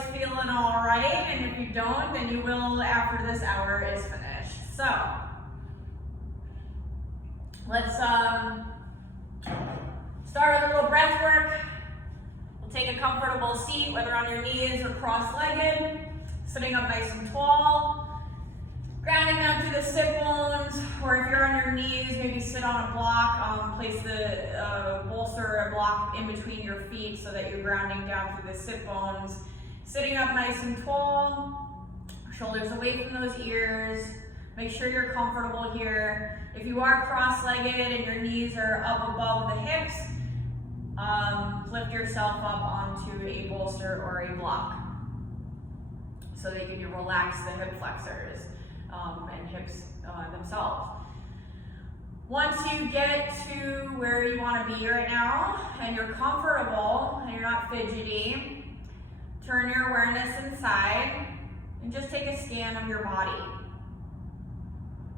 everybody's feeling all right, and if you don't, then you will after this hour is finished. So let's start with a little breath work. We'll take a comfortable seat, whether on your knees or cross-legged, sitting up nice and tall. Grounding down through the sit bones, or if you're on your knees, maybe sit on a block, place the bolster or a block in between your feet so that you're grounding down through the sit bones. Sitting up nice and tall, shoulders away from those ears. Make sure you're comfortable here. If you are cross-legged and your knees are up above the hips, lift yourself up onto a bolster or a block so that you can relax the hip flexors. And hips themselves. Once you get to where you want to be right now and you're comfortable and you're not fidgety, turn your awareness inside and just take a scan of your body.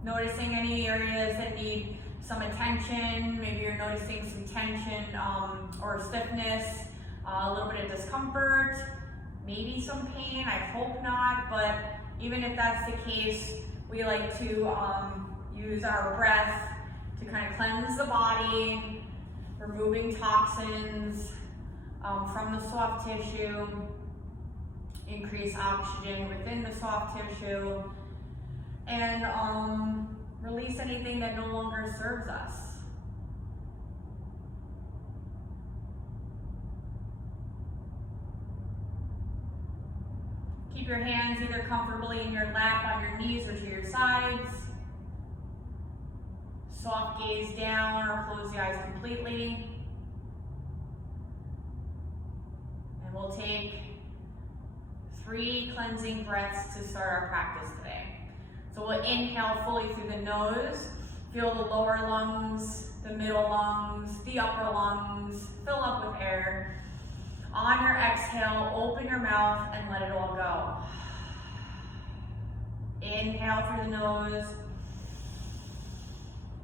Noticing any areas that need some attention, maybe you're noticing some tension or stiffness, a little bit of discomfort, maybe some pain, I hope not, but even if that's the case, we like to use our breath to kind of cleanse the body, removing toxins from the soft tissue, increase oxygen within the soft tissue, and release anything that no longer serves us. Keep your hands either comfortably in your lap, on your knees, or to your sides. Soft gaze down or close the eyes completely. And we'll take 3 cleansing breaths to start our practice today. So we'll inhale fully through the nose. Feel the lower lungs, the middle lungs, the upper lungs fill up with air. On your exhale, open your mouth and let it all go. Inhale through the nose.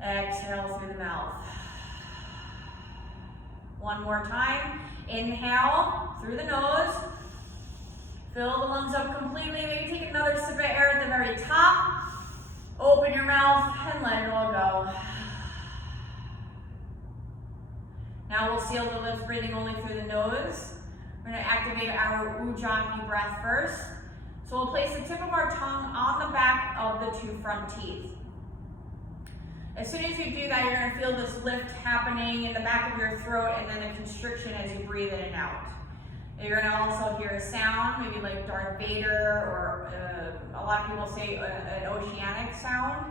Exhale through the mouth. One more time. Inhale through the nose. Fill the lungs up completely. Maybe take another sip of air at the very top. Open your mouth and let it all go. Now we'll seal the lips, breathing only through the nose. We're going to activate our Ujjayi breath first. So we'll place the tip of our tongue on the back of the 2 front teeth. As soon as you do that, you're going to feel this lift happening in the back of your throat and then a constriction as you breathe in and out. You're going to also hear a sound, maybe like Darth Vader, or a lot of people say an oceanic sound.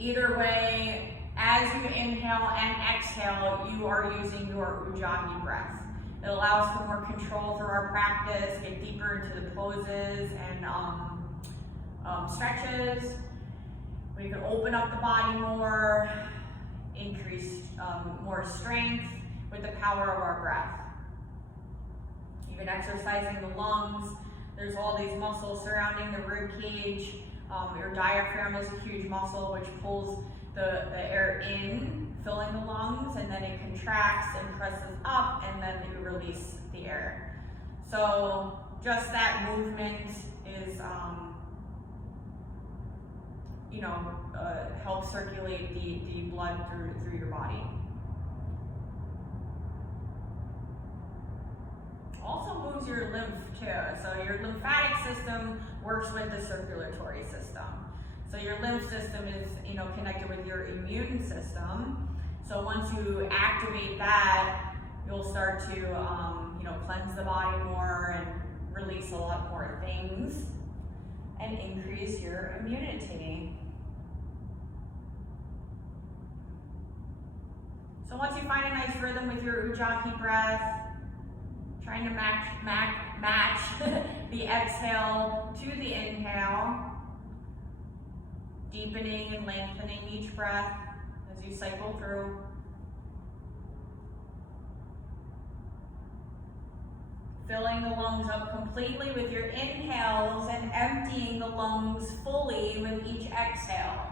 Either way, as you inhale and exhale, you are using your Ujjayi breath. It allows for more control through our practice, get deeper into the poses and stretches. We can open up the body more, increase more strength with the power of our breath. Even exercising the lungs. There's all these muscles surrounding the rib cage. Your diaphragm is a huge muscle which pulls the air in, filling the lungs, and then it contracts and presses up, and then you release the air. So just that movement is, helps circulate the blood through your body. Also moves your lymph too. So your lymphatic system works with the circulatory system. So your lymph system is, connected with your immune system. So once you activate that, you'll start to, cleanse the body more and release a lot more things and increase your immunity. So once you find a nice rhythm with your Ujjayi breath, trying to match the exhale to the inhale, deepening and lengthening each breath as you cycle through. Filling the lungs up completely with your inhales and emptying the lungs fully with each exhale.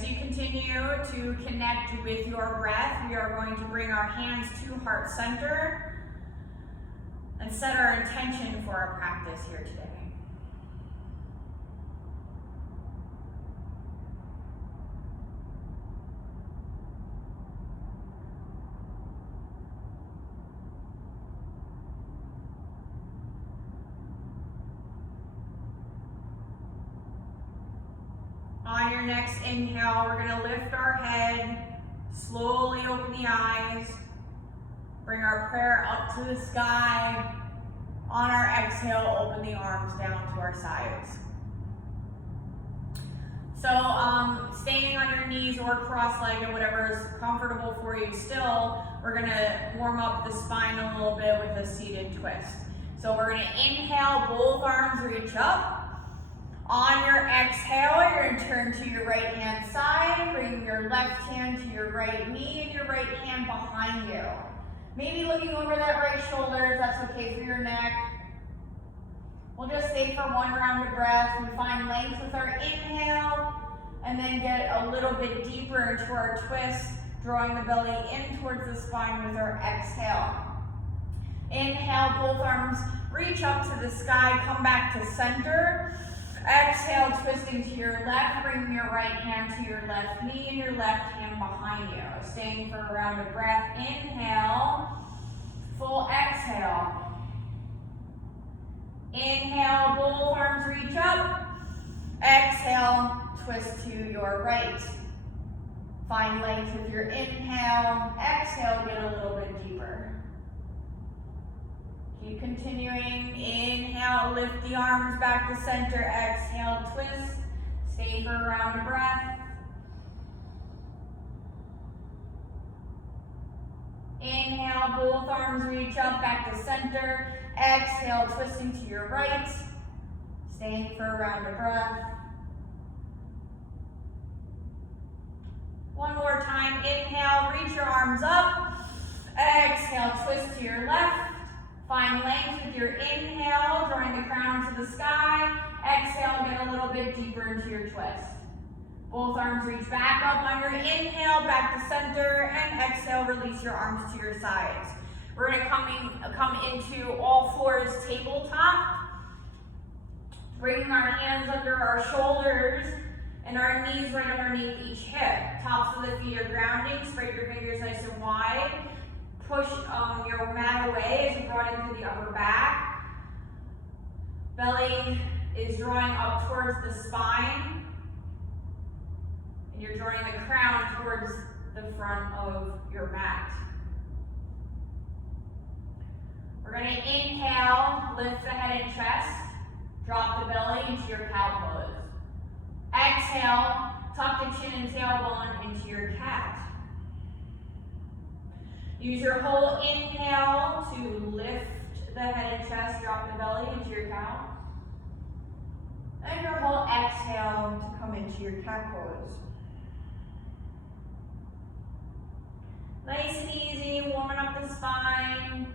As you continue to connect with your breath, we are going to bring our hands to heart center and set our intention for our practice here today. On your next inhale, we're going to lift our head, slowly open the eyes, bring our prayer up to the sky. On our exhale, open the arms down to our sides. So staying on your knees or cross-legged, whatever is comfortable for you still, we're going to warm up the spine a little bit with a seated twist. So we're going to inhale, both arms reach up. On your exhale, you're going to turn to your right hand side, bring your left hand to your right knee and your right hand behind you. Maybe looking over that right shoulder, if that's okay for your neck. We'll just stay for one round of breath. We find length with our inhale, and then get a little bit deeper into our twist, drawing the belly in towards the spine with our exhale. Inhale, both arms reach up to the sky, come back to center. Exhale, twisting to your left, bringing your right hand to your left knee and your left hand behind you. Staying for a round of breath. Inhale, full exhale. Inhale, both arms reach up. Exhale, twist to your right. Find length with your inhale. Exhale, get a little bit deeper. Keep continuing. Inhale, lift the arms back to center. Exhale, twist. Stay for a round of breath. Inhale, both arms reach up back to center. Exhale, twisting to your right. Staying for a round of breath. One more time. Inhale, reach your arms up. Exhale, twist to your left. Find length with your inhale, drawing the crown to the sky. Exhale, get a little bit deeper into your twist. Both arms reach back up on your inhale, back to center, and exhale, release your arms to your sides. We're going to come into all fours tabletop. Bringing our hands under our shoulders and our knees right underneath each hip. Tops of the feet are grounding. Spread your fingers nice and wide. Push your mat away as you brought into the upper back. Belly is drawing up towards the spine. And you're drawing the crown towards the front of your mat. We're going to inhale, lift the head and chest. Drop the belly into your cow pose. Exhale, tuck the chin and tailbone into your cat. Use your whole inhale to lift the head and chest, drop the belly into your cow. And your whole exhale to come into your cat pose. Nice and easy, warming up the spine.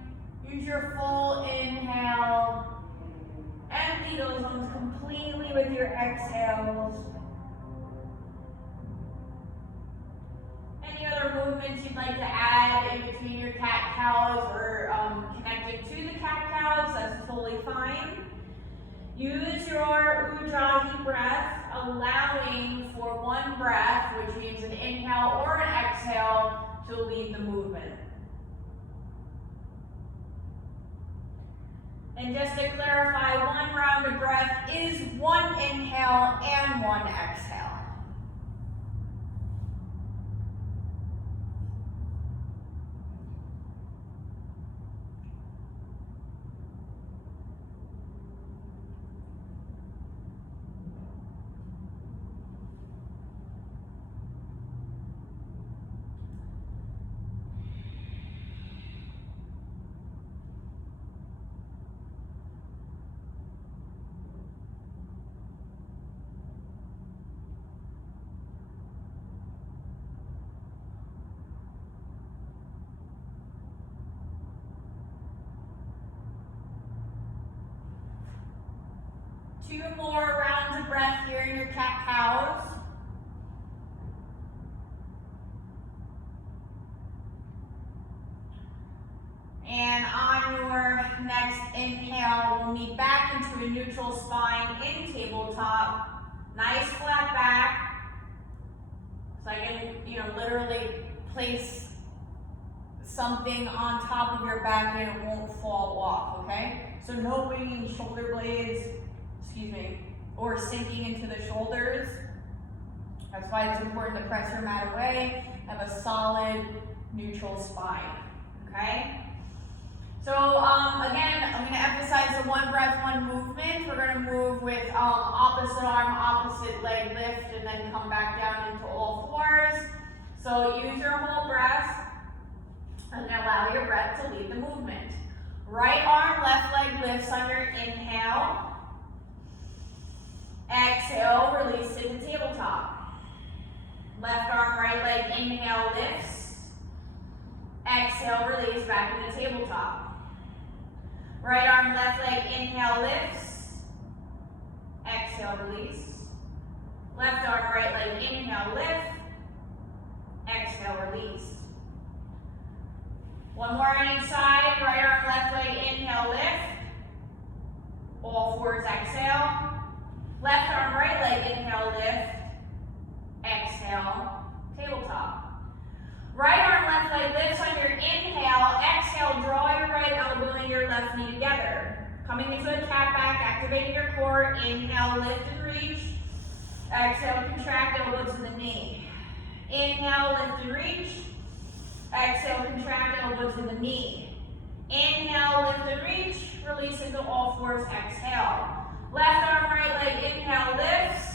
Use your full inhale. Empty those lungs completely with your exhales. Any other movements you'd like to add in between your cat-cows or connecting to the cat-cows, that's totally fine. Use your Ujjayi breath, allowing for one breath, which means an inhale or an exhale, to lead the movement. And just to clarify, one round of breath is one inhale and one exhale. Two more rounds of breath here in your cat-cows. And on your next inhale, we'll meet back into a neutral spine in tabletop. Nice flat back. So I can, literally place something on top of your back and it won't fall off, okay? So no winging shoulder blades, or sinking into the shoulders. That's why it's important to press your mat away, have a solid neutral spine, okay? So again, I'm gonna emphasize the one breath, one movement. We're gonna move with opposite arm, opposite leg lift, and then come back down into all fours. So use your whole breath and allow your breath to lead the movement. Right arm, left leg lifts on your inhale. Exhale, release to the tabletop. Left arm, right leg, inhale, lifts. Exhale, release back in the tabletop. Right arm, left leg, inhale, lifts. Exhale, release. Left arm, right leg, inhale, lift. Exhale, release. One more on each side. Right arm, left leg, inhale, lift. All fours, exhale. Left arm, right leg, inhale, lift. Exhale, tabletop. Right arm, left leg lifts on your inhale. Exhale, draw your right elbow and your left knee together. Coming into a cat back, activating your core. Inhale, lift and reach. Exhale, contract, elbow to the knee. Inhale, lift and reach. Exhale, contract, elbow to the knee. Inhale, lift and reach. Release into all fours, exhale. Left arm, right leg, inhale, lifts.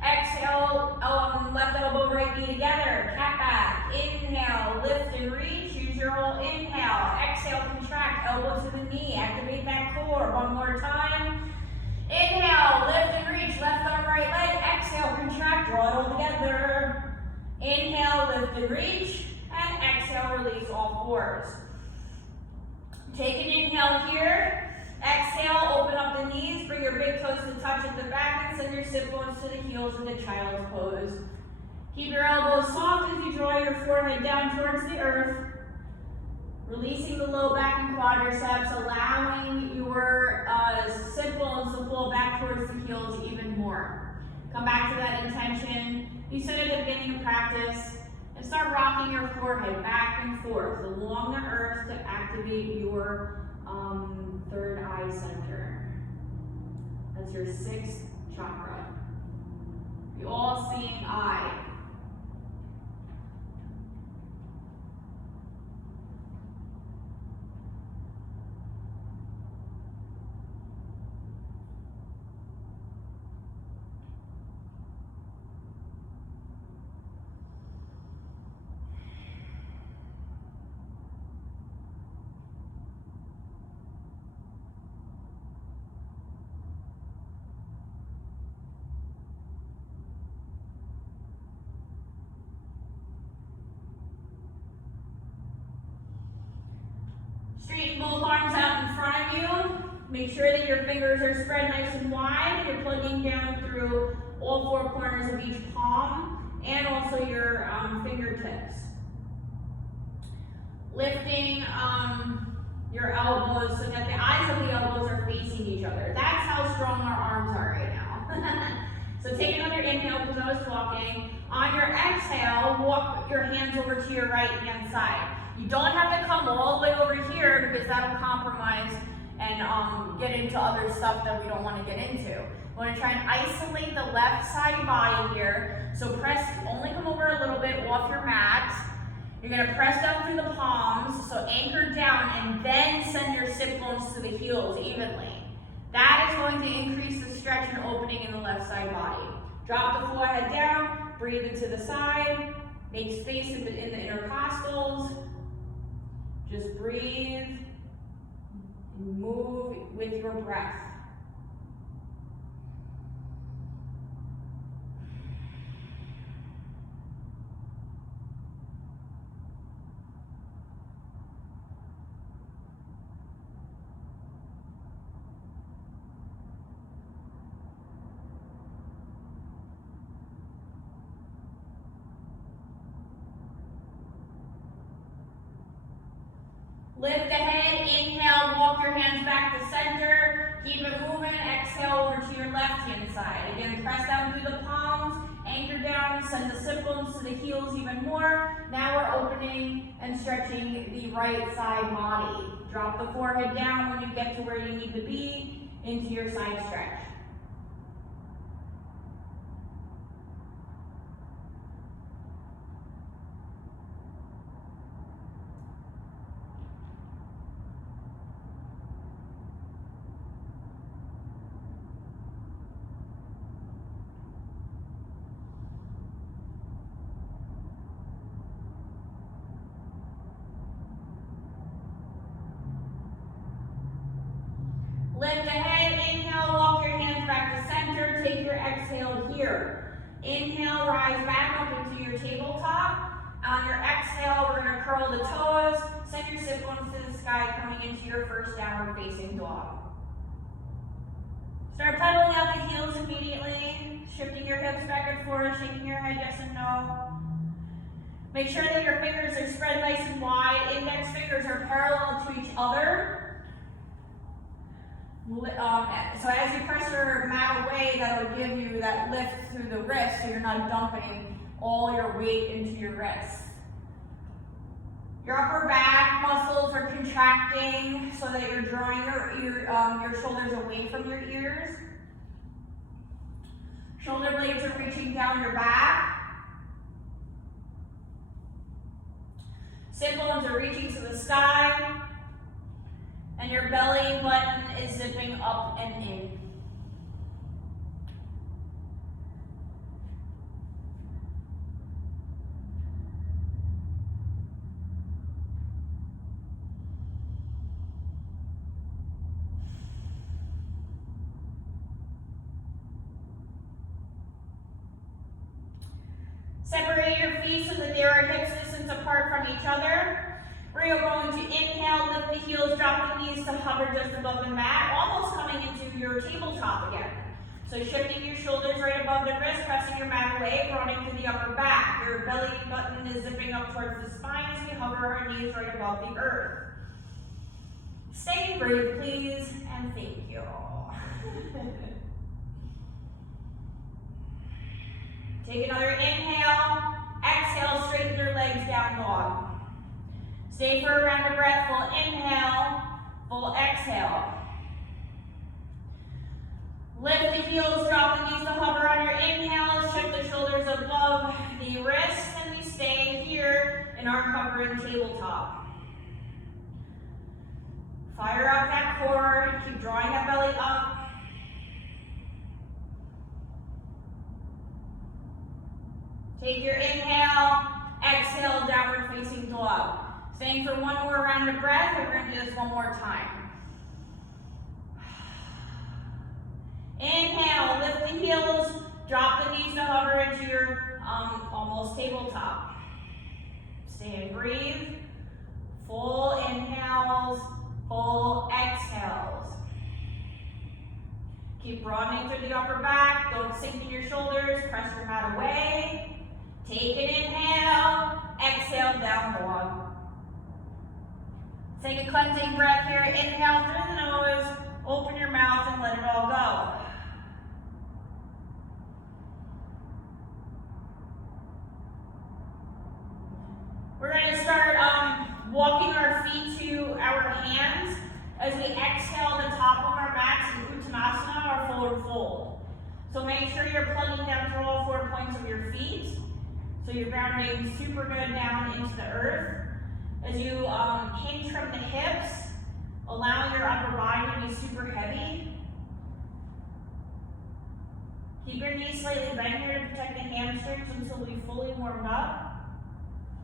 Exhale, left elbow, right knee together. Cat back. Inhale, lift and reach. Use your whole inhale. Exhale, contract, elbow to the knee. Activate that core. One more time. Inhale, lift and reach. Left arm, right leg. Exhale, contract, draw it all together. Inhale, lift and reach. And exhale, release all fours. Take an inhale here. Exhale, open up the knees, bring your big toes to touch at the back and send your sit bones to the heels in the child's pose. Keep your elbows soft as you draw your forehead down towards the earth, releasing the low back and quadriceps, allowing your sit bones to pull back towards the heels even more. Come back to that intention you set at the beginning of practice and start rocking your forehead back and forth along the earth to activate your third eye center. That's your sixth chakra. The all-seeing eye. Straighten both arms out in front of you. Make sure that your fingers are spread nice and wide. You're plugging down through all four corners of each palm and also your fingertips. Lifting your elbows so that the eyes of the elbows are facing each other. That's how strong our arms are right now. So take another inhale because I was talking. On your exhale, walk your hands over to your right hand side. You don't have to come all the way over here because that'll compromise and get into other stuff that we don't want to get into. We want to try and isolate the left side body here. So only come over a little bit off your mat. You're going to press down through the palms, so anchor down and then send your sit bones to the heels evenly. That is going to increase the stretch and opening in the left side body. Drop the forehead down, breathe into the side, make space in the intercostals. Just breathe and move with your breath. Lift the head, walk your hands back to center. Keep it moving. Exhale over to your left hand side. Again, press down through the palms. Anchor down. Send the sit bones to the heels even more. Now we're opening and stretching the right side body. Drop the forehead down when you get to where you need to be into your side stretch. Lift the head, inhale, walk your hands back to center, take your exhale here. Inhale, rise back up into your tabletop. On your exhale, we're gonna curl the toes, send your sit bones to the sky, coming into your first downward facing dog. Start pedaling out the heels immediately, shifting your hips back and forth, shaking your head yes and no. Make sure that your fingers are spread nice and wide. Index fingers are parallel to each other. So as you press your mat away, that'll give you that lift through the wrist, so you're not dumping all your weight into your wrists. Your upper back muscles are contracting so that you're drawing your shoulders away from your ears. Shoulder blades are reaching down your back. Sit bones are reaching to the sky. And your belly button is zipping up and in. Separate your feet so that they are hips distance apart from each other. We are going to inhale, lift the heels, drop the knees to hover just above the mat, almost coming into your tabletop again. So shifting your shoulders right above the wrist, pressing your mat away, groaning to the upper back. Your belly button is zipping up towards the spine as we hover our knees right above the earth. Stay and breathe, please, and thank you. Take another inhale, exhale, straighten your legs, down dog. Stay for a round of breath, full inhale, full exhale. Lift the heels, drop the knees to hover on your inhale, shift the shoulders above the wrists, and we stay here in our hovering tabletop. Fire up that core, keep drawing that belly up. Take your inhale, exhale, downward facing dog. Staying for one more round of breath, and we're going to do this one more time. Inhale, lift the heels, drop the knees to hover into your almost tabletop. Stay and breathe. Full inhales, full exhales. Keep broadening through the upper back. Don't sink in your shoulders. Press your mat away. Take an inhale, exhale, down dog. Take a cleansing breath here. Inhale through the nose, open your mouth, and let it all go. We're going to start walking our feet to our hands as we exhale the top of our mats in Uttanasana, our forward fold. So make sure you're plugging down to all 4 points of your feet. So you're grounding super good down into the earth. As you hinge from the hips, allowing your upper body to be super heavy. Keep your knees slightly bent here to protect the hamstrings until we fully warmed up.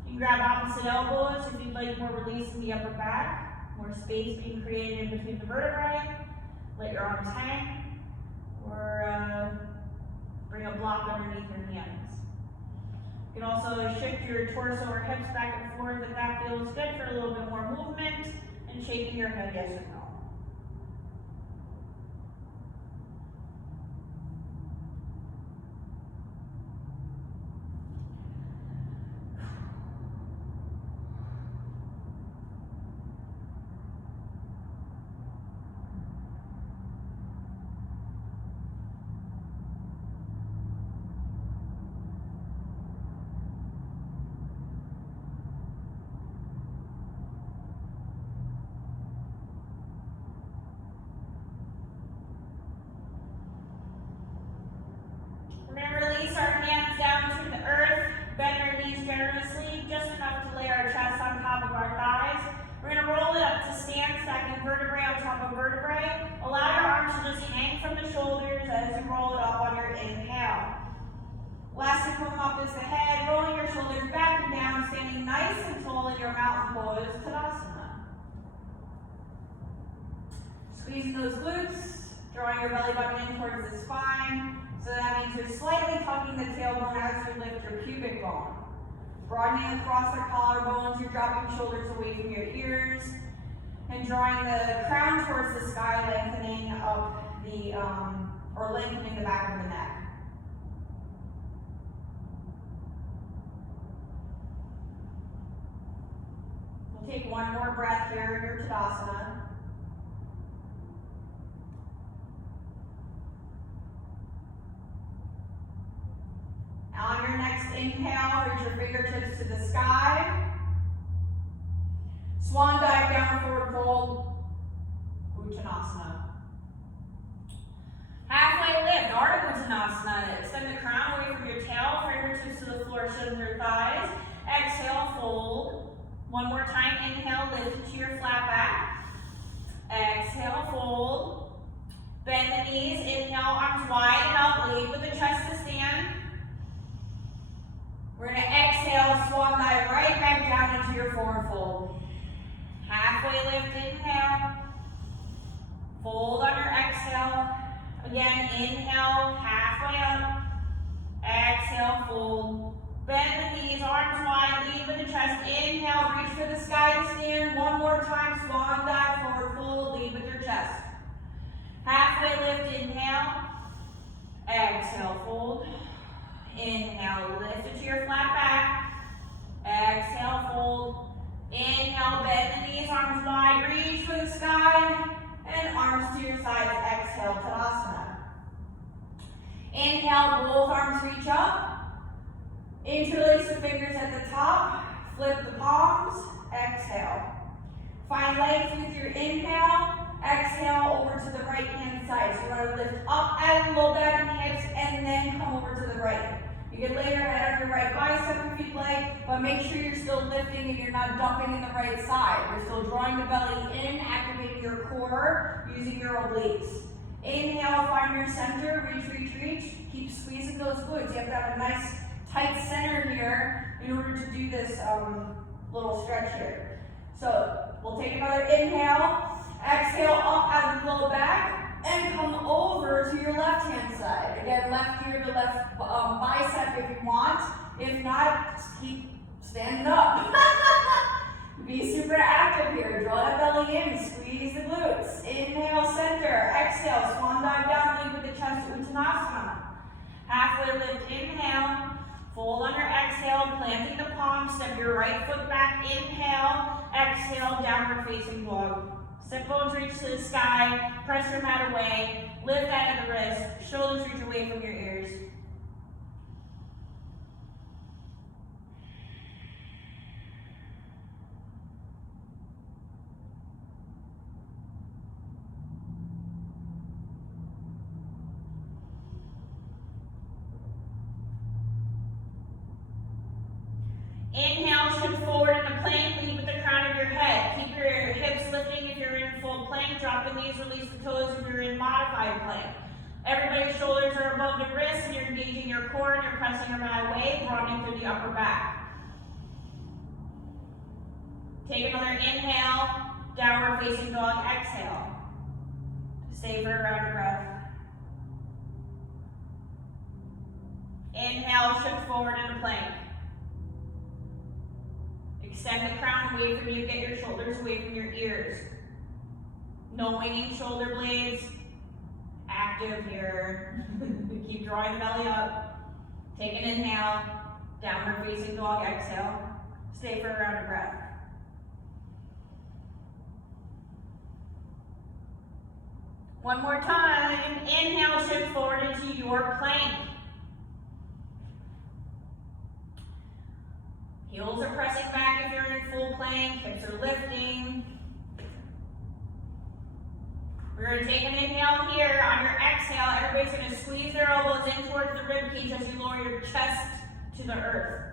You can grab opposite elbows if you'd like more release in the upper back, more space being created in between the vertebrae. Let your arms hang, or bring a block underneath your hands. You can also shift your torso or hips back and forth if that feels good for a little bit more movement, and shaking your head yes and no. to stand, stacking vertebrae on top of vertebrae. Allow your arms to just hang from the shoulders as you roll it up on your inhale. Last thing coming up is the head, rolling your shoulders back and down, standing nice and tall in your mountain pose, Tadasana. Squeezing those glutes, drawing your belly button in towards the spine. So that means you're slightly tucking the tailbone as you lift your pubic bone. Broadening across the collarbones, you're dropping shoulders away from your ears, and drawing the crown towards the sky, lengthening up the, lengthening the back of the neck. We'll take one more breath here in your Tadasana. On your next inhale, reach your fingertips to the sky. Swan dive, down forward fold, Uttanasana. Halfway lift, Ardha Uttanasana. Extend the crown away from your tail, fingertips to the floor, shins your thighs. Exhale, fold. One more time, inhale, lift to your flat back. Exhale, fold. Bend the knees, inhale, arms wide and up, lead with the chest to stand. We're going to exhale, swan dive right back down into your forward fold. Halfway lift, inhale. Fold on your exhale. Again, inhale, halfway up. Exhale, fold. Bend the knees, arms wide, lead with the chest. Inhale, reach for the sky to stand. One more time, swan dive, forward fold, lead with your chest. Halfway lift, inhale. Exhale, fold. Inhale, lift it to your flat back. Exhale, fold. Inhale, bend the knees, arms wide, reach for the sky, and arms to your sides. Exhale, Tadasana. Inhale, both arms reach up. Interlace the fingers at the top. Flip the palms. Exhale. Find length with your inhale. Exhale over to the right hand side. So you want to lift up and low back and hips, and then come over to the right. You can lay your head on your right bicep if you'd like, but make sure you're still lifting and you're not dumping in the right side. You're still drawing the belly in, activating your core, using your obliques. Inhale, find your center, reach, reach, reach. Keep squeezing those glutes. You have to have a nice tight center here in order to do this little stretch here. So we'll take another inhale, exhale up out of the low back, and come over to your left hand side. Again, left ear to left bicep if you want. If not, just keep standing up. Be super active here. Draw that belly in, squeeze the glutes. Inhale, center. Exhale, swan dive down, lead with the chest, Uttanasana. Halfway lift, inhale. Fold on your exhale, planting the palms, step your right foot back, inhale, exhale, downward facing dog. Sit bones reach to the sky, press your mat away, lift out of the wrist, shoulders reach away from your ears. Inhale, shift forward in a plank, lead with the crown of your head. Keep your hips lifting if you're in full plank. Drop the knees, release the toes if you're in modified plank. Everybody's shoulders are above the wrists and you're engaging your core and you're pressing your mat away, broadening through the upper back. Take another inhale, downward facing dog, exhale. Stay for a round of breath. Inhale, shift forward in a plank. Extend the crown away from you, get your shoulders away from your ears. No winging shoulder blades. Active here. Keep drawing the belly up. Take an inhale, downward facing dog, exhale. Stay for a round of breath. One more time. Inhale, shift forward into your plank. Heels are pressing back if you're in full plank, hips are lifting. We're going to take an inhale here. On your exhale, everybody's going to squeeze their elbows in towards the rib cage as you lower your chest to the earth.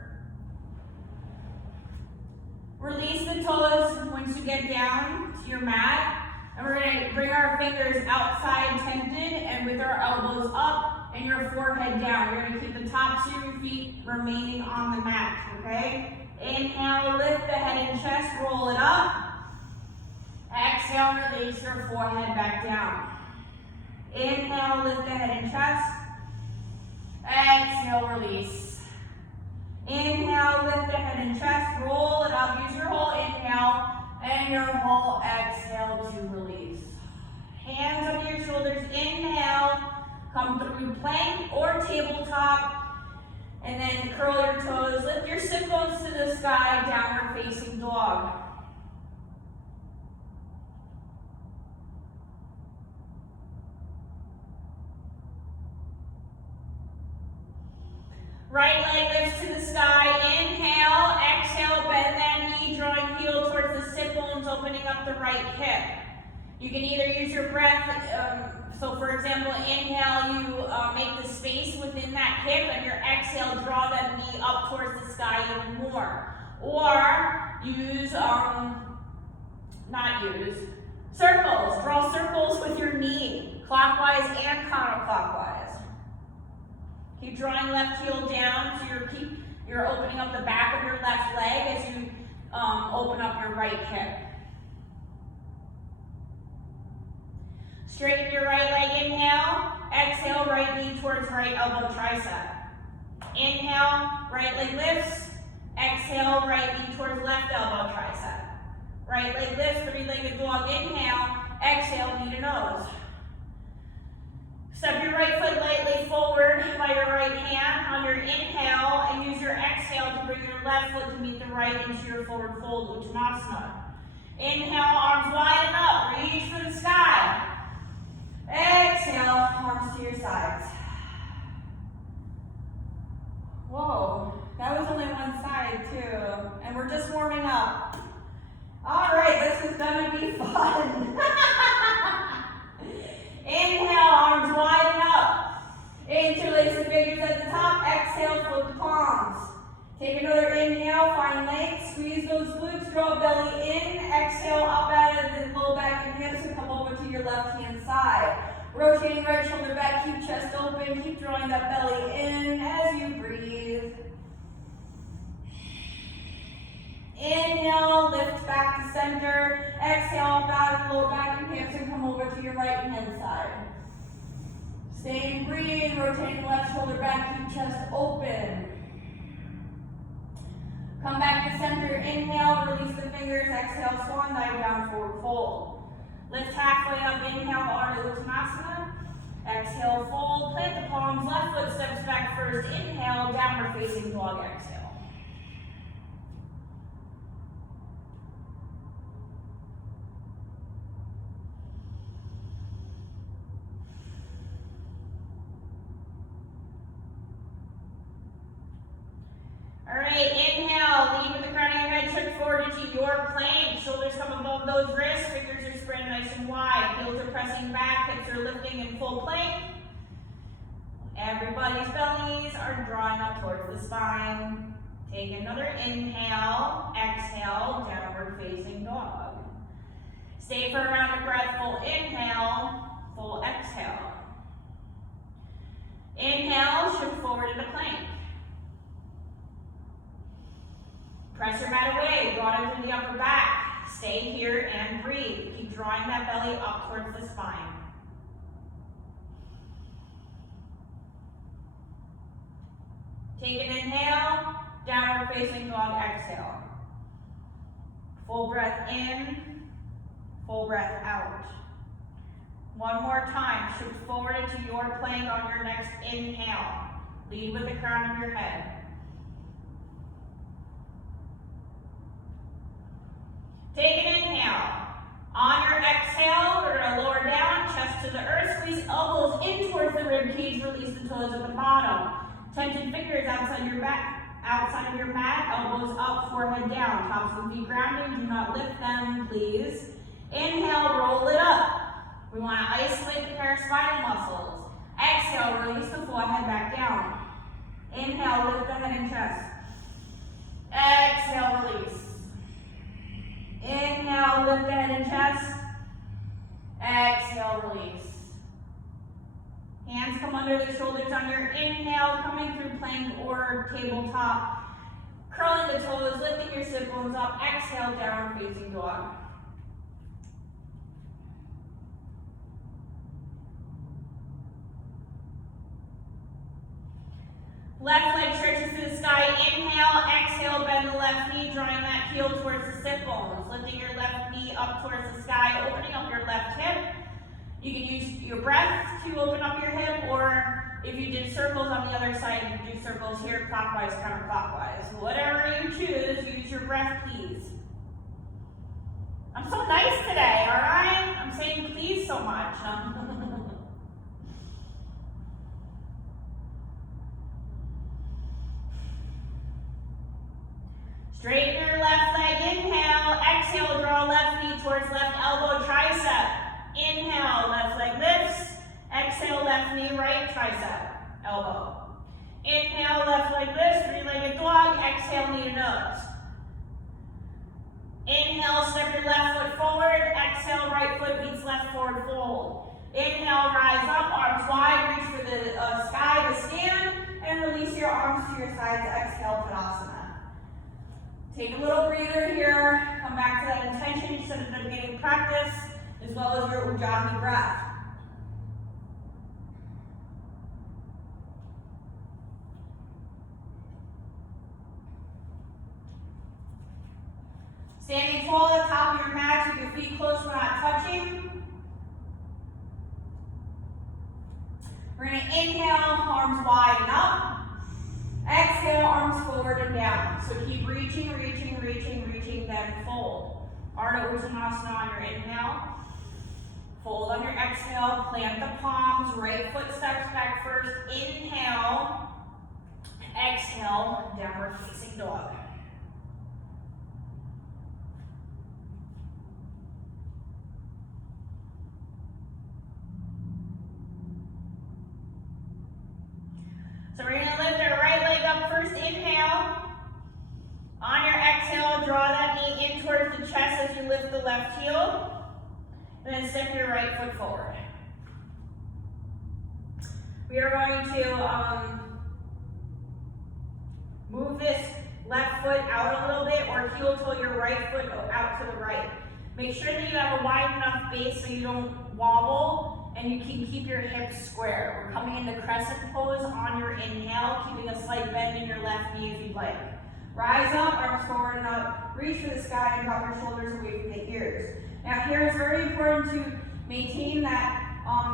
Release the toes once you get down to to your mat. And we're gonna bring our fingers outside tented and with our elbows up and your forehead down. You're gonna keep the tops of your feet remaining on the mat, okay? Inhale, lift the head and chest, roll it up. Exhale, release your forehead back down. Inhale, lift the head and chest. Exhale, release. Inhale, lift the head and chest, roll it up. Use your whole inhale and your whole exhale to release. Hands under your shoulders, inhale, come through plank or tabletop, and then curl your toes, lift your sit bones to the sky, downward facing dog. Right leg lifts to the sky, inhale, exhale, bend that knee, drawing heel towards the sit bones, opening up the right hip. You can either use your breath, so for example, inhale, you make the space within that hip, and your exhale, draw that knee up towards the sky even more. Or use, circles. Draw circles with your knee, clockwise and counterclockwise. Keep drawing left heel down, so you're opening up the back of your left leg as you open up your right hip. Straighten your right leg, inhale. Exhale, right knee towards right elbow tricep. Inhale, right leg lifts. Exhale, right knee towards left elbow tricep. Right leg lifts, three-legged dog, inhale. Exhale, knee to nose. Step your right foot lightly forward by your right hand on your inhale, and use your exhale to bring your left foot to meet the right into your forward fold, Uttanasana. Inhale, arms wide and up, reach for the sky. Exhale, arms to your sides. Whoa, that was only one side too, and we're just warming up. All right, this is gonna be fun. Inhale, arms wide and up. Interlace the fingers at the top. Exhale, flip the palms. Take another inhale, find length. Squeeze those glutes, draw belly in. Exhale, up out of the low back and hips and come over to your left hand side. Rotating right shoulder back, keep chest open. Keep drawing that belly in as you breathe. Inhale, lift back to center. Exhale, up out of the low back and hips and come over to your right hand side. Stay and breathe, rotating left shoulder back, keep chest open. Come back to center, inhale, release the fingers, exhale, swan dive, down forward fold. Lift halfway up, inhale, Ardha Uttanasana. Exhale, fold, plant the palms, left foot steps back first, inhale, downward facing dog, exhale. All right, inhale, lead with the crown of your head, shift forward into your plank. Shoulders come above those wrists, fingers are spread nice and wide. Heels are pressing back, hips are lifting in full plank. Everybody's bellies are drawing up towards the spine. Take another inhale, exhale, downward facing dog. Stay for around a breath, full inhale, full exhale. Inhale, shift forward into plank. Press your mat away, draw it through the upper back. Stay here and breathe. Keep drawing that belly up towards the spine. Take an inhale, downward facing dog, exhale. Full breath in, full breath out. One more time, shift forward into your plank on your next inhale. Lead with the crown of your head. Take an inhale. On your exhale, we're going to lower down, chest to the earth, squeeze elbows in towards the rib cage, release the toes at the bottom. Tension fingers outside your back, outside of your mat, elbows up, forehead down, tops of the feet grounded. Do not lift them, please. Inhale, roll it up. We want to isolate the paraspinal muscles. Exhale, release the forehead back down. Inhale, lift the head and chest. Exhale, release. Inhale, lift the head and chest. Exhale, release. Hands come under the shoulders on your inhale, coming through plank or tabletop. Curling the toes, lifting your sit bones up. Exhale, down facing dog. Left leg stretches to the sky. Inhale, exhale, bend the left knee, drawing that heel towards the sit bones. Lifting your left knee up towards the sky, opening up your left hip. You can use your breath to open up your hip, or if you did circles on the other side, you can do circles here, clockwise, counterclockwise. Whatever you choose, use your breath, please. I'm so nice today, all right? I'm saying please so much. Straighten your left leg, inhale, exhale, draw left knee towards left elbow, tricep. Inhale, left leg lifts, exhale, left knee, right tricep, elbow. Inhale, left leg lifts, three-legged dog, exhale, knee to nose. Inhale, step your left foot forward, exhale, right foot meets left forward fold. Inhale, rise up, arms wide, reach for the sky to stand, and release your arms to your sides, exhale, Tadasana. Take a little breather here, come back to that intention you set at the beginning of practice, as well as your Ujjayi breath. Standing tall at the top of your mat with your feet close but not touching. We're going to inhale, arms wide and up. Exhale, arms forward and down. So keep reaching, reaching, reaching, reaching, then fold. Ardha Uttanasana on your inhale. Fold on your exhale, plant the palms, right foot steps back first. Inhale, exhale, downward facing dog. So we're going to lift our right leg up first, inhale. On your exhale, draw that knee in towards the chest as you lift the left heel. And then step your right foot forward. We are going to move this left foot out a little bit, or heel toe your right foot out to the right. Make sure that you have a wide enough base so you don't wobble and you can keep your hips square. We're coming into crescent pose on your inhale, keeping a slight bend in your left knee if you'd like. Rise up, arms forward and up, reach for the sky and drop your shoulders away from the ears. Now here it's very important to maintain that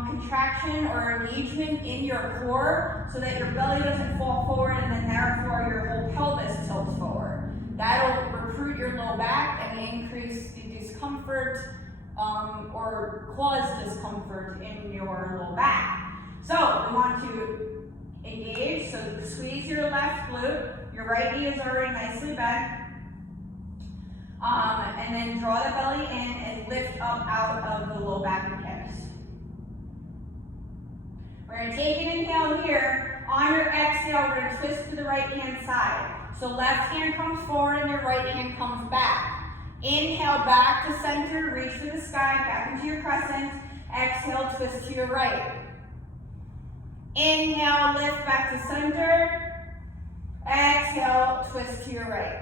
contraction or engagement in your core so that your belly doesn't fall forward and then therefore your whole pelvis tilts forward. That'll recruit your low back and increase the discomfort or cause discomfort in your low back. So we want to engage, so squeeze your left glute, your right knee is already nicely bent. And then draw the belly in and lift up out of the low back and hips. We're going to take an inhale here. On your exhale, we're going to twist to the right hand side. So left hand comes forward and your right hand comes back. Inhale back to center, reach for the sky, back into your crescent. Exhale, twist to your right. Inhale, lift back to center. Exhale, twist to your right.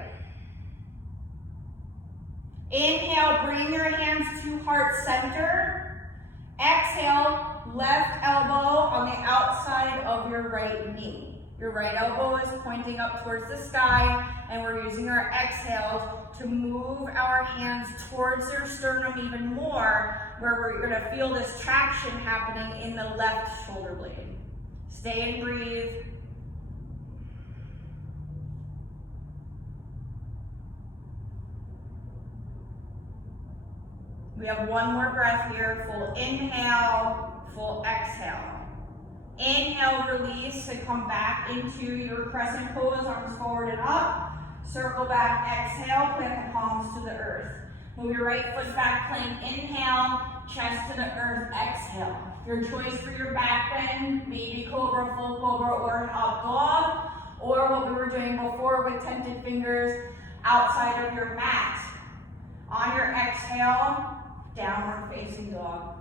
Inhale, bring your hands to heart center. Exhale, left elbow on the outside of your right knee. Your right elbow is pointing up towards the sky, and we're using our exhales to move our hands towards your sternum even more, where we're going to feel this traction happening in the left shoulder blade. Stay and breathe. We have one more breath here. Full inhale, full exhale. Inhale, release to come back into your crescent pose, arms forward and up. Circle back, exhale, plant the palms to the earth. Move your right foot back, plank, inhale, chest to the earth, exhale. Your choice for your back bend, baby cobra, full cobra, or an up dog, or what we were doing before with tented fingers outside of your mat. On your exhale, downward facing dog.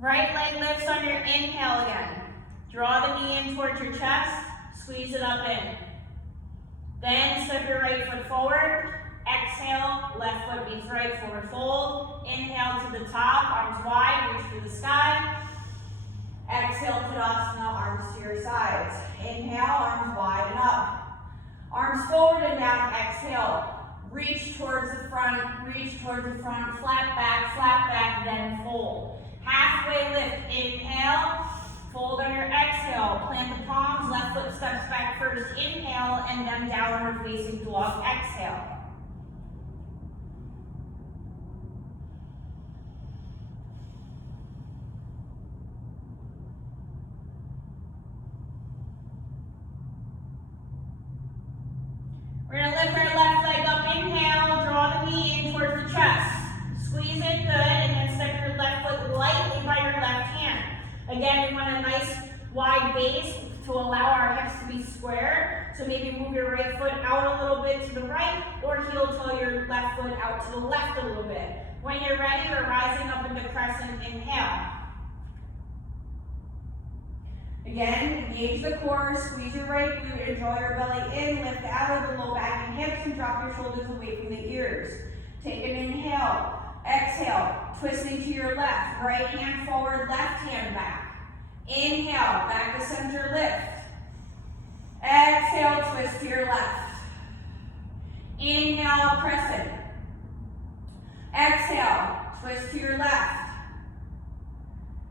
Right leg lifts on your inhale again. Draw the knee in towards your chest, squeeze it up in. Then step your right foot forward. Exhale, left foot meets right, forward fold. Inhale to the top, arms wide, reach for the sky. Exhale, Tadasana, arms to your sides. Inhale, arms wide and up. Arms forward and down, exhale. Reach towards the front, flat back, then fold. Halfway lift, inhale, fold on your exhale. Plant the palms, left foot steps back first, inhale, and then downward facing dog, exhale. We're going to lift our left leg up, inhale, draw the knee in towards the chest. Squeeze it good, and then step your left foot lightly by your left hand. Again, we want a nice wide base to allow our hips to be square. So maybe move your right foot out a little bit to the right, or heel toe your left foot out to the left a little bit. When you're ready, we're rising up into crescent, inhale. Again, engage the core, squeeze your right glute and draw your belly in, lift out of the low back and hips and drop your shoulders away from the ears. Take an inhale, exhale, twisting to your left, right hand forward, left hand back. Inhale, back to center lift. Exhale, twist to your left. Inhale, crescent. Exhale, twist to your left.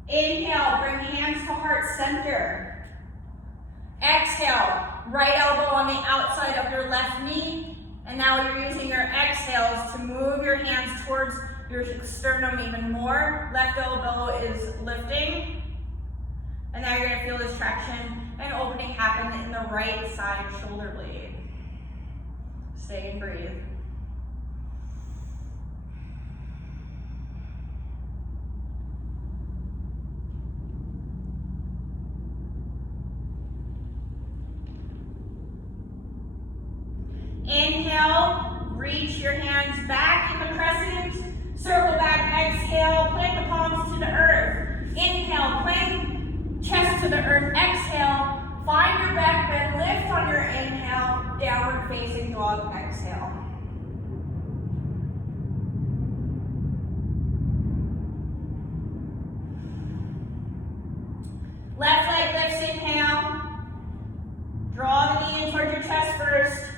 Inhale, bring hands to heart center. Exhale, right elbow on the outside of your left knee. And now you're using your exhales to move your hands towards your sternum even more. Left elbow is lifting. And now you're going to feel this traction and opening happen in the right side shoulder blade. Stay and breathe. Inhale, reach your hands back in the crescent, circle back, exhale, plant the palms to the earth. Inhale, plank, chest to the earth, exhale, find your back bend, lift on your inhale, downward facing dog, exhale. Left leg lifts, inhale, draw the knee in towards your chest first.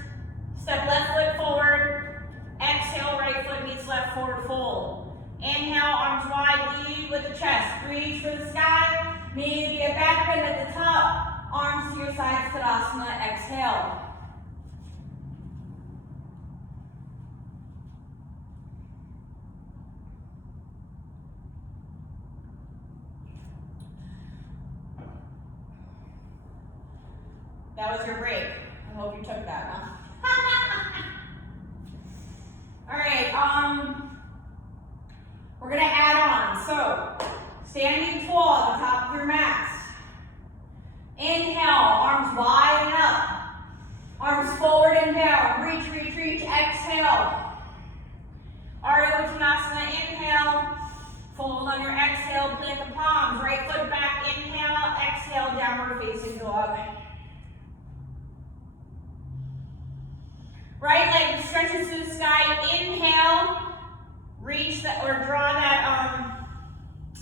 Step left foot forward, exhale, right foot meets left forward fold. Inhale, arms wide, lead with the chest, reach for the sky, maybe a back bend at the top, arms to your sides, Tadasana, exhale. That was your break. I hope you took that, huh? All right, we're gonna add on. So, standing tall at the top of your mats. Inhale, arms wide and up. Arms forward and down. Reach, reach, reach. Exhale. Ardha Uttanasana, inhale. Fold on your exhale, plant the palms. Right foot back, inhale. Exhale, downward facing dog. Right leg stretches to the sky. Inhale, reach that or draw that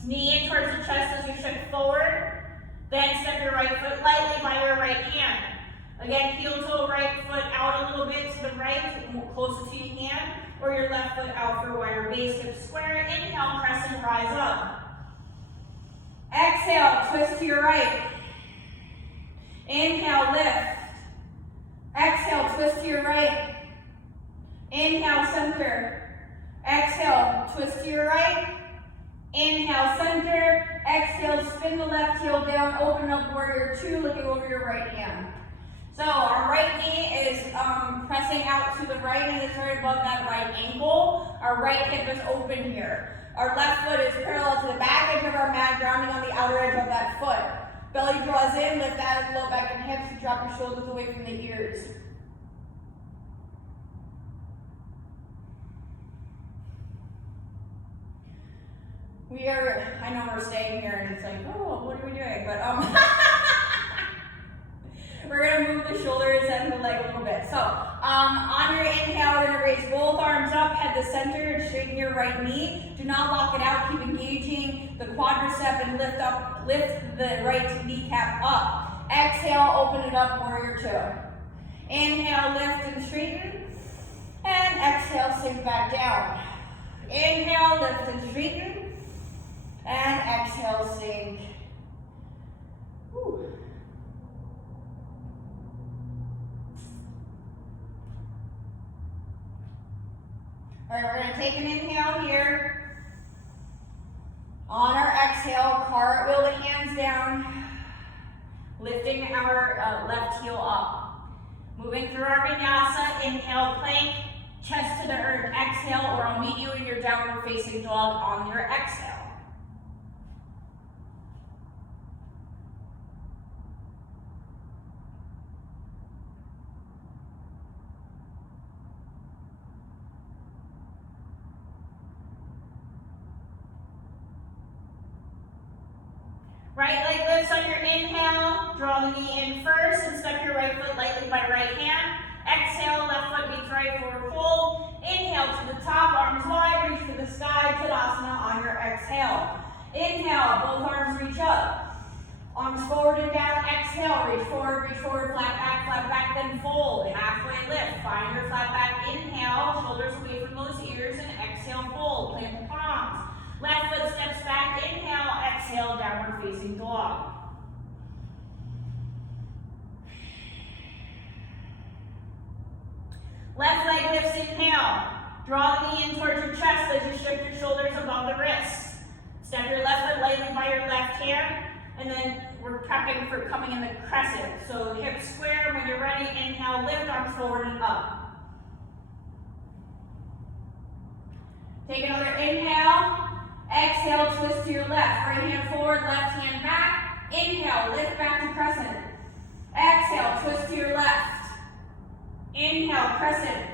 knee in towards the chest as you shift forward. Then step your right foot lightly by your right hand. Again, heel toe right foot out a little bit to the right, closer to your hand, or your left foot out for a wider base, hip square. Inhale, crescent, rise up. Exhale, twist to your right. Inhale, lift. Exhale, twist to your right. Inhale, center. Exhale, twist to your right. Inhale, center. Exhale, spin the left heel down, open up warrior two, looking over your right hand. So our right knee is pressing out to the right and it's right above that right ankle. Our right hip is open here. Our left foot is parallel to the back edge of our mat, grounding on the outer edge of that foot. Belly draws in, lift that low back and hips, drop your shoulders away from the ears. I know we're staying here and it's like, oh, what are we doing? But we're gonna move the shoulders and the leg a little bit. So on your inhale, we're gonna raise both arms up, head to center, and straighten your right knee. Do not lock it out, keep engaging the quadricep and lift the right kneecap up. Exhale, open it up, warrior two. Inhale, lift and straighten. And exhale, sink back down. Inhale, lift and straighten. And exhale, sink. Whew. All right, we're going to take an inhale here. On our exhale, cartwheel the hands down, lifting our left heel up. Moving through our vinyasa, inhale, plank, chest to the earth, exhale, or I'll meet you in your downward facing dog on your exhale. Right leg lifts on your inhale, draw the knee in first and step your right foot lightly by right hand. Exhale, left foot meets right, forward fold. Inhale to the top, arms wide, reach for the sky, Tadasana on your exhale. Inhale, both arms reach up. Arms forward and down, exhale, reach forward, flat back, then fold. Halfway lift, find your flat back, inhale, shoulders away from those ears, and exhale, fold, plant the palms. Left foot steps back, inhale, exhale, downward facing dog. Left leg lifts, inhale. Draw the knee in towards your chest as you stretch your shoulders above the wrists. Step your left foot lightly by your left hand, and then we're prepping for coming in the crescent. So hips square, when you're ready, inhale, lift, arms forward and up. Take another inhale. Exhale, twist to your left. Right hand forward, left hand back. Inhale, lift back to crescent. Exhale, twist to your left. Inhale, crescent.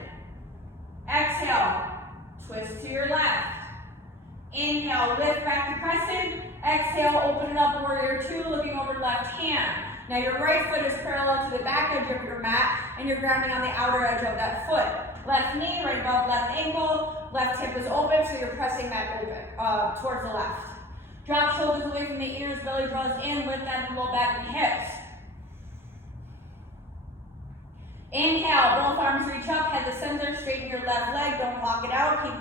Exhale, twist to your left. Inhale, lift back to crescent. Exhale, open it up, warrior two, looking over left hand. Now your right foot is parallel to the back edge of your mat, and you're grounding on the outer edge of that foot. Left knee right above left ankle, left hip is open, so you're pressing that open towards the left. Drop shoulders away from the ears, belly draws in, lift that low back and hips. Inhale, both arms reach up, head to center, straighten your left leg, don't lock it out, keep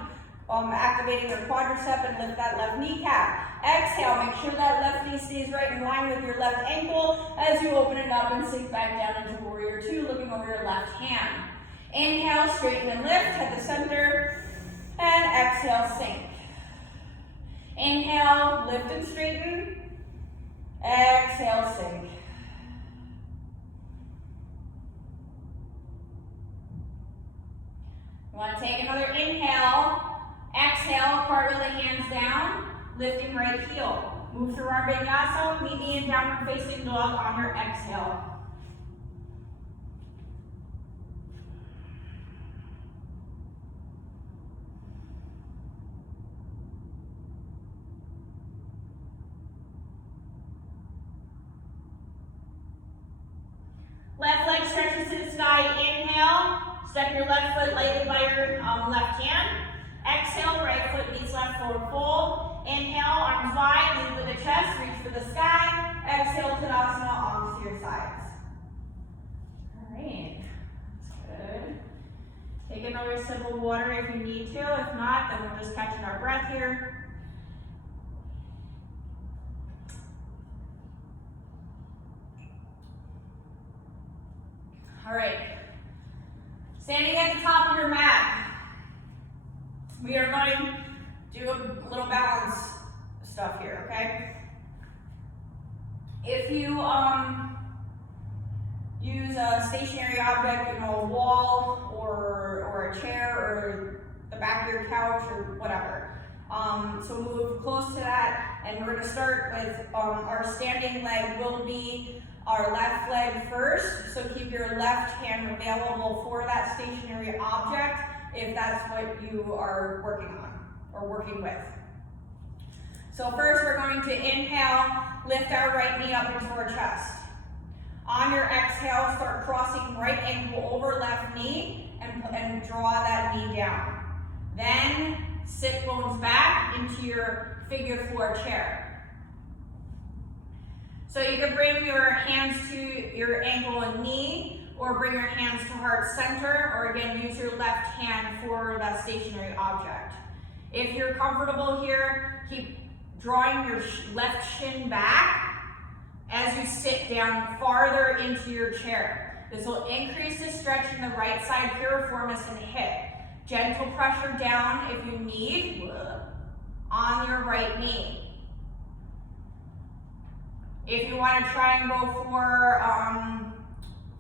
activating your quadricep and lift that left kneecap. Exhale, make sure that left knee stays right in line with your left ankle as you open it up and sink back down into warrior two, looking over your left hand. Inhale, straighten and lift, head to center, and exhale, sink. Inhale, lift and straighten, exhale, sink. You want to take another inhale, exhale, cartwheel the hands down, lifting right heel. Move through our Vinyasa, meet me in downward facing dog on your exhale. Left leg stretches to the sky, inhale. Step your left foot lightly by your left hand. Exhale, right foot meets left forward fold. Inhale, arms wide, lead with the chest, reach for the sky. Exhale, Tadasana, arms to your sides. All right, that's good. Take another sip of water if you need to. If not, then we're just catching our breath here. All right, standing at the top of your mat, we are going to do a little balance stuff here, okay? If you use a stationary object, you know, a wall or a chair or the back of your couch or whatever, So move close to that, and we're going to start with our standing leg will be our left leg first. So keep your left hand available for that stationary object if that's what you are working on or working with. So first we're going to inhale, lift our right knee up into our chest. On your exhale, start crossing right ankle over left knee and draw that knee down. Then sit bones back into your figure 4 chair. So you can bring your hands to your ankle and knee, or bring your hands to heart center, or again, use your left hand for that stationary object. If you're comfortable here, keep drawing your left shin back as you sit down farther into your chair. This will increase the stretch in the right side piriformis and hip. Gentle pressure down if you need on your right knee. If you want to try and go for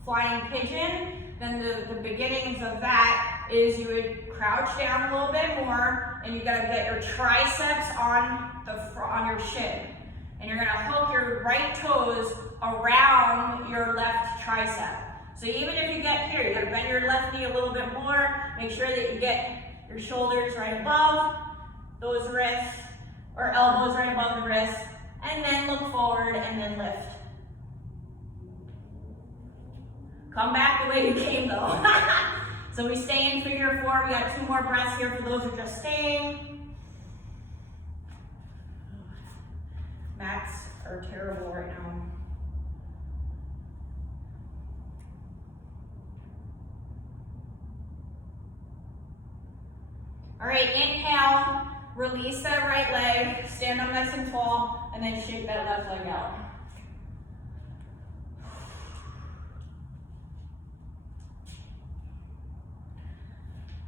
flying pigeon, then the beginnings of that is you would crouch down a little bit more, and you got to get your triceps on your shin. And you're going to hook your right toes around your left tricep. So even if you get here, you got to bend your left knee a little bit more. Make sure that you get your shoulders right above those wrists, or elbows right above the wrists, and then look forward and then lift. Come back the way you came though. So we stay in figure 4. We got 2 more breaths here for those who are just staying. Mats are terrible right now. All right, inhale, release that right leg, stand up nice and tall, and then shake that left leg out.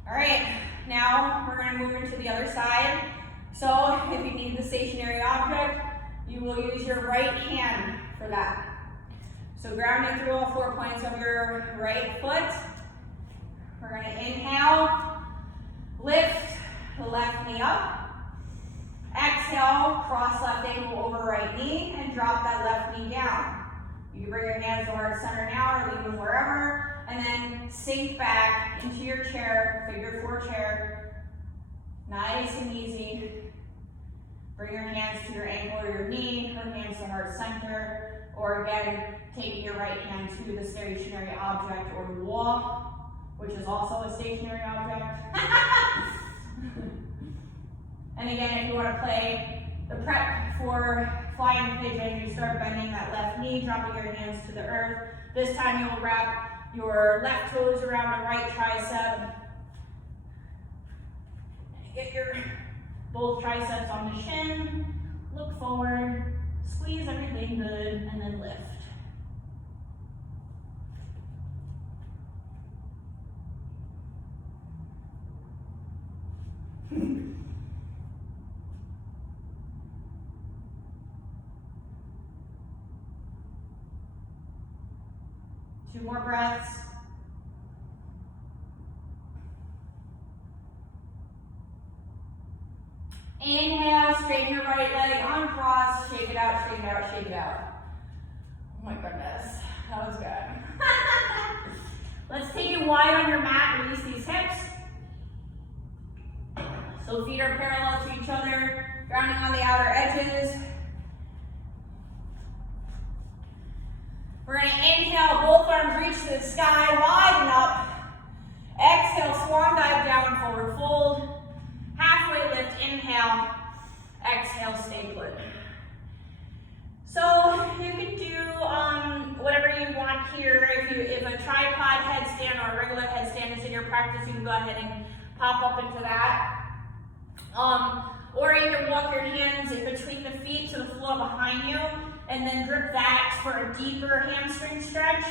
All right, now we're going to move into the other side. So if you need the stationary object, you will use your right hand for that. So grounding through all 4 points of your right foot. We're going to inhale, lift the left knee up. Exhale, cross left ankle over right knee and drop that left knee down. You can bring your hands to heart center now or leave them wherever, and then sink back into your chair, figure 4 chair. Nice and easy. Bring your hands to your ankle or your knee, or hands to heart center, or again, taking your right hand to the stationary object or the wall, which is also a stationary object. And again, if you want to play the prep for flying pigeon, you start bending that left knee, dropping your hands to the earth. This time you'll wrap your left toes around the right tricep. Get your both triceps on the shin, look forward, squeeze everything good, and then lift. Two more breaths. Inhale, straighten your right leg, uncross, shake it out, shake it out, shake it out. Oh my goodness, that was good. Let's take it wide on your mat, release these hips. So feet are parallel to each other, grounding on the outer edges. We're going to inhale, both arms reach to the sky, widen up. Exhale, swan dive down, forward fold. Halfway lift, inhale. Exhale, stay put. So you can do whatever you want here. If a tripod headstand or a regular headstand is in your practice, you can go ahead and pop up into that. Or you can walk your hands in between the feet to the floor behind you, and then grip that for a deeper hamstring stretch.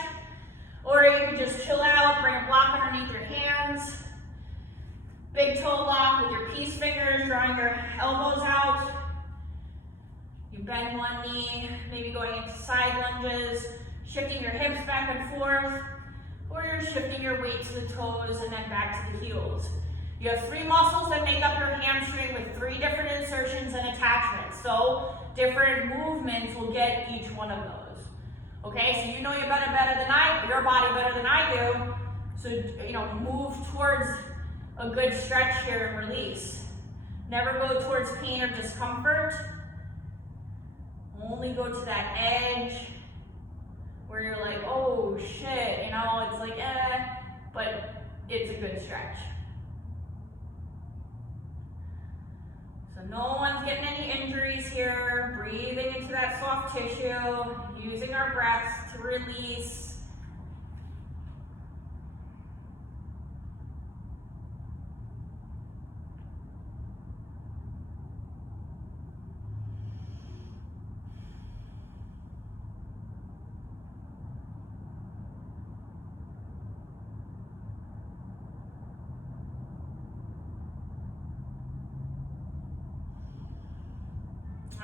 Or you can just chill out, bring a block underneath your hands. Big toe lock with your peace fingers, drawing your elbows out. You bend one knee, maybe going into side lunges, shifting your hips back and forth, or you're shifting your weight to the toes and then back to the heels. You have 3 muscles that make up your hamstring with 3 different insertions and attachments. So different movements will get each one of those. Okay, so you know your body better than I do. So, you know, move towards a good stretch here and release. Never go towards pain or discomfort. Only go to that edge where you're like, oh shit, you know, it's like, but it's a good stretch. So no one's getting any injuries here. Breathing into that soft tissue, using our breaths to release.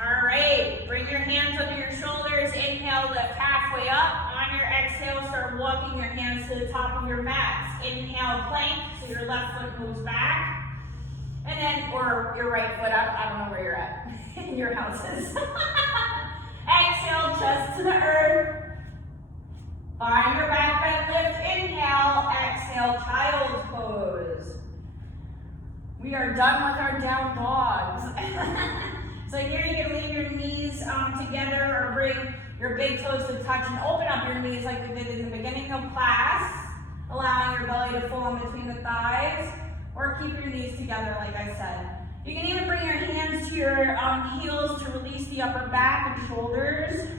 All right, bring your hands under your shoulders. Inhale, lift halfway up. On your exhale, start walking your hands to the top of your mats. Inhale, plank, so your left foot moves back. And then, or your right foot, I don't know where you're at in your houses. Exhale, chest to the earth. Find your back bend, lift, inhale, exhale, child's pose. We are done with our down dogs. So here you can leave your knees together or bring your big toes to touch and open up your knees like we did in the beginning of class, allowing your belly to fall in between the thighs, or keep your knees together like I said. You can even bring your hands to your heels to release the upper back and shoulders.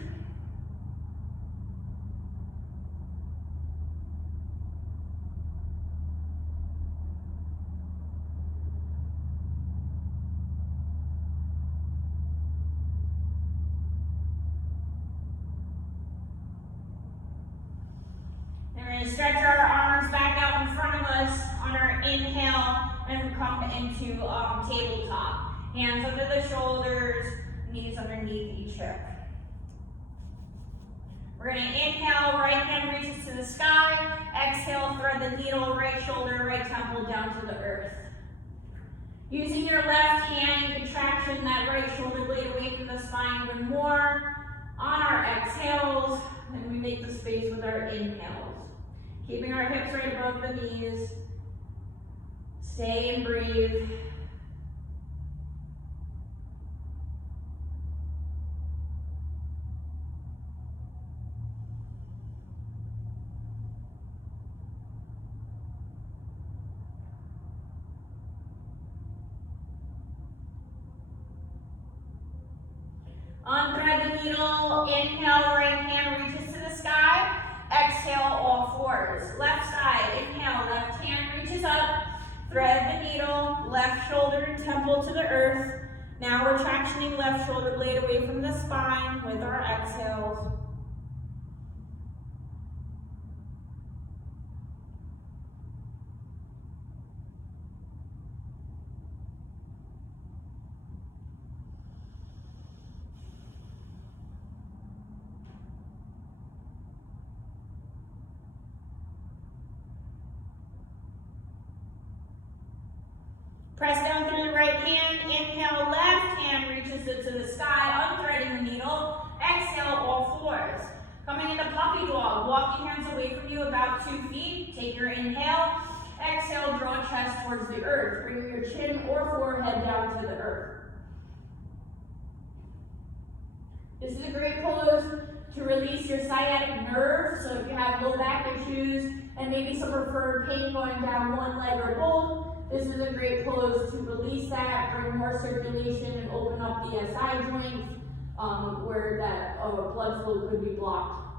Stretch our arms back out in front of us on our inhale and come into tabletop. Hands under the shoulders, knees underneath each hip. We're going to inhale, right hand reaches to the sky. Exhale, thread the needle, right shoulder, right temple down to the earth. Using your left hand, you can traction that right shoulder blade away from the spine even more. On our exhales, and we make the space with our inhales. Keeping our hips right above the knees. Stay and breathe. Unthread the needle. Inhale, right hand reaches to the sky. Exhale, all fours. Left side, inhale, left hand reaches up. Thread the needle, left shoulder, temple to the earth. Now we're tractioning left shoulder blade away from the spine with our exhales. Press down through the right hand, inhale, left hand reaches it to the sky, unthreading the needle. Exhale, all fours. Coming into puppy dog, walk your hands away from you about 2 feet. Take your inhale, exhale, draw chest towards the earth. Bring your chin or forehead down to the earth. This is a great pose to release your sciatic nerve. So if you have low back issues and maybe some referred pain going down one leg or both, this is a great pose to release that, bring more circulation, and open up the SI joints where that blood flow could be blocked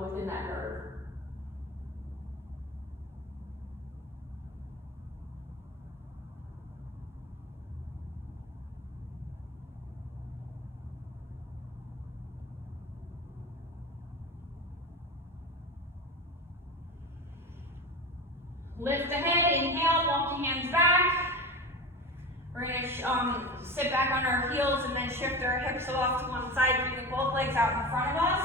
within that nerve. Lift the head, inhale, walk your hands back. We're going to sit back on our heels and then shift our hips off to one side, bringing both legs out in front of us.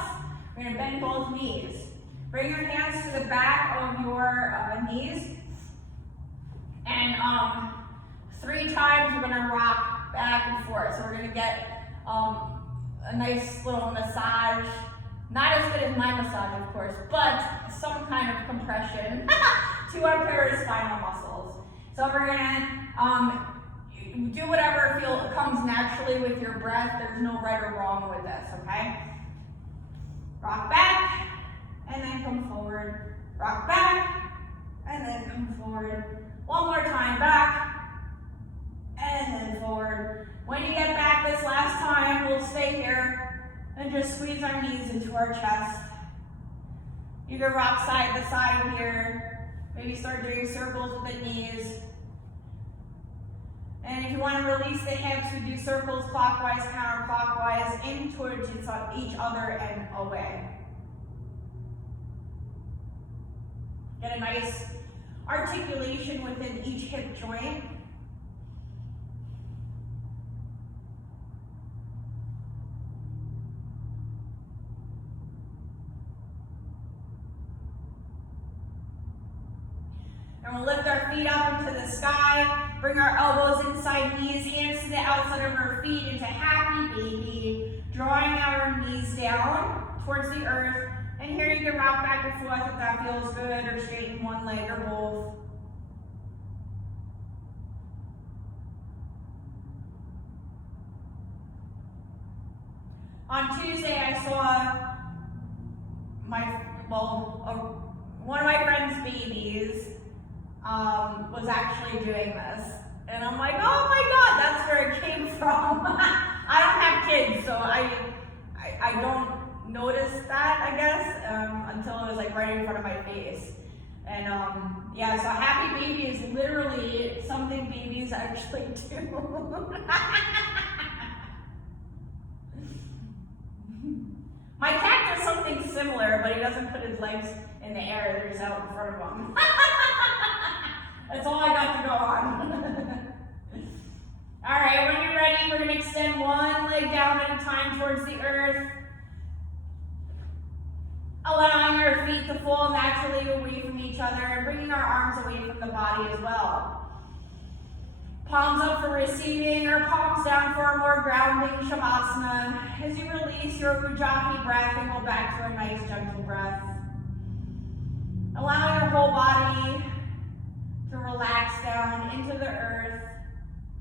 We're going to bend both knees. Bring your hands to the back of your knees and And 3 times we're gonna rock back and forth. So we're gonna get a nice little massage. Not as good as my massage, of course, but some kind of compression to our paraspinal muscles. So we're gonna do whatever comes naturally with your breath. There's no right or wrong with this, okay? Rock back, and then come forward. Rock back, and then come forward. One more time, back, and then forward. When you get back this last time, we'll stay here and just squeeze our knees into our chest. You can rock side to side here. Maybe start doing circles with the knees. And if you want to release the hips, we do circles clockwise, counterclockwise, in towards each other and away. Get a nice articulation within each hip joint. And we'll lift our feet up into the sky, bring our elbows inside knees, hands to the outside of our feet into happy baby, drawing our knees down towards the earth. And here you can rock back and forth if that feels good, or straighten one leg or both. On Tuesday, I saw one of my friend's babies was actually doing this. And I'm like, oh my God, that's where it came from. I don't have kids, so I don't notice that, I guess, until it was like right in front of my face. And yeah, so happy baby is literally something babies actually do. My cat does something similar, but he doesn't put his legs in the air, they're just out in front of him. That's all I got to go on. All right, when you're ready, we're gonna extend one leg down at a time towards the earth. Allowing our feet to fall naturally away from each other and bringing our arms away from the body as well. Palms up for receiving, or palms down for a more grounding Shavasana. As you release your Ujjayi breath and go back to a nice gentle breath. Allowing your whole body to relax down into the earth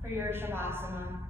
for your Shavasana.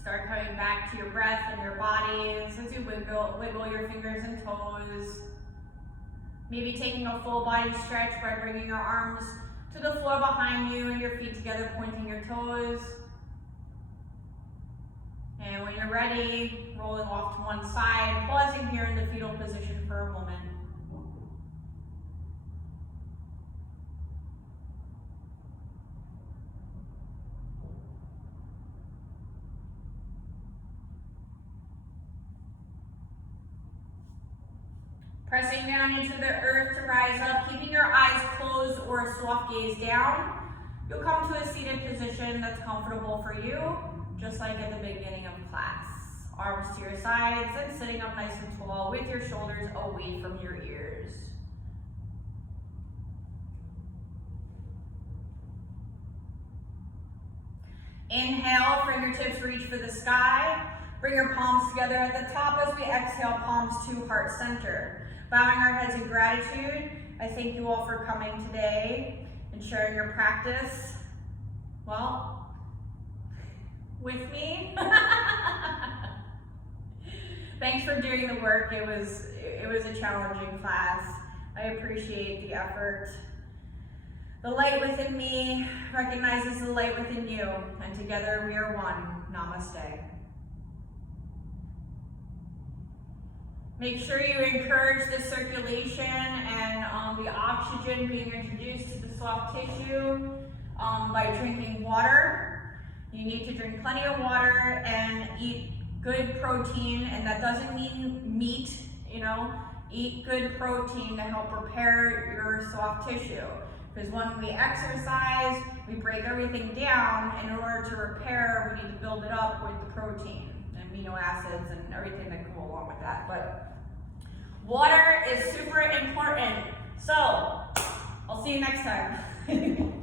Start coming back to your breath and your body as you wiggle your fingers and toes. Maybe taking a full body stretch by bringing your arms to the floor behind you and your feet together, pointing your toes. And when you're ready, rolling off to one side, pausing here in the fetal position for a moment. Pressing down into the earth to rise up, keeping your eyes closed or a soft gaze down. You'll come to a seated position that's comfortable for you, just like at the beginning of class. Arms to your sides and sitting up nice and tall with your shoulders away from your ears. Inhale, fingertips reach for the sky. Bring your palms together at the top as we exhale, palms to heart center. Bowing our heads in gratitude, I thank you all for coming today and sharing your practice, well, with me. Thanks for doing the work. It was a challenging class. I appreciate the effort. The light within me recognizes the light within you, and together we are one. Namaste. Make sure you encourage the circulation and the oxygen being introduced to the soft tissue by drinking water. You need to drink plenty of water and eat good protein, and that doesn't mean meat, eat good protein to help repair your soft tissue. Because when we exercise, we break everything down, and in order to repair, we need to build it up with the protein, amino acids, and everything that go along with that. But water is super important. So, I'll see you next time.